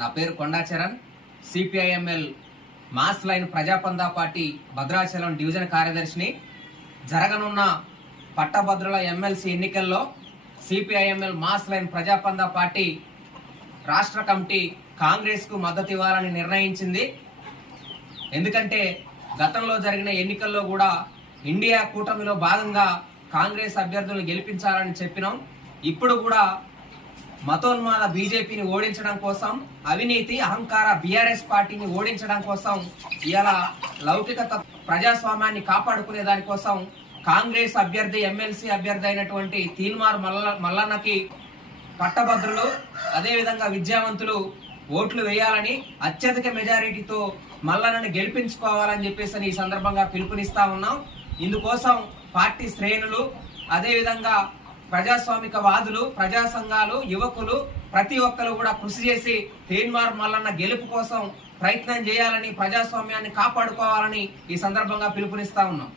నా పేరు Konda Charan, CPIML mass line Prajapantha party Bhadrachalam division కార్యదర్శిని. జరగనున్న పట్టభద్రుల ఎమ్మెల్సీ ఎన్నికల్లో CPIML mass line Prajapantha party రాష్ట్ర కమిటీ కాంగ్రెస్ కు మద్దతు ఇవ్వాలని నిర్ణయించింది. ఎందుకంటే గతంలో జరిగిన ఎన్నికల్లో కూడా ఇండియా కూటమిలో భాగంగా కాంగ్రెస్ అభ్యర్థులను గెలిపించాలని చెప్పినాం. ఇప్పుడు కూడా మతోన్మాద బీజేపీని ఓడించడం కోసం, అవినీతి అహంకార బీఆర్ఎస్ పార్టీని ఓడించడం కోసం, ఇలా లౌకికత ప్రజాస్వామ్యాన్ని కాపాడుకునే దానికోసం కాంగ్రెస్ అభ్యర్థి ఎమ్మెల్సీ అభ్యర్థి అయినటువంటి తీన్మార్ మల్లన్నకి పట్టభద్రులు అదేవిధంగా విద్యావంతులు ఓట్లు వేయాలని, అత్యధిక మెజారిటీతో మల్లన్నని గెలిపించుకోవాలని చెప్పేసి ఈ సందర్భంగా పిలుపునిస్తా ఉన్నాం. ఇందుకోసం పార్టీ శ్రేణులు అదేవిధంగా ప్రజాస్వామిక వాదులు, ప్రజా సంఘాలు, యువకులు ప్రతి ఒక్కరు కూడా కృషి చేసి తీన్మార్ మల్లన్న గెలుపు కోసం ప్రయత్నం చేయాలని, ప్రజాస్వామ్యాన్ని కాపాడుకోవాలని ఈ సందర్భంగా పిలుపునిస్తా ఉన్నాం.